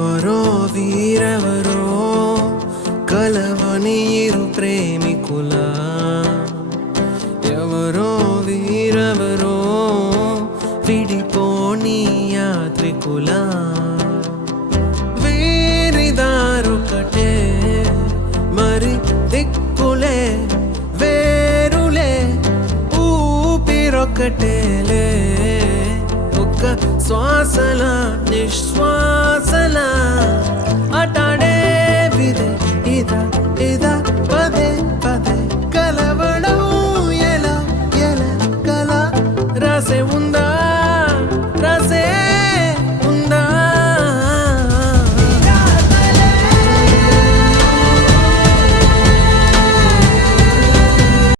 ఎవరో వీరెవరో కలవని ఇరు ప్రేమికుల ఎవరో వీరెవరో విడిపోని యాత్రికుల వీరిదారొకటే మరి దిక్కులే వేరులే ఊపిరొకటేలే ఒక్క శ్వాసల నిశ్వాసల అటాడే విదే ఇదా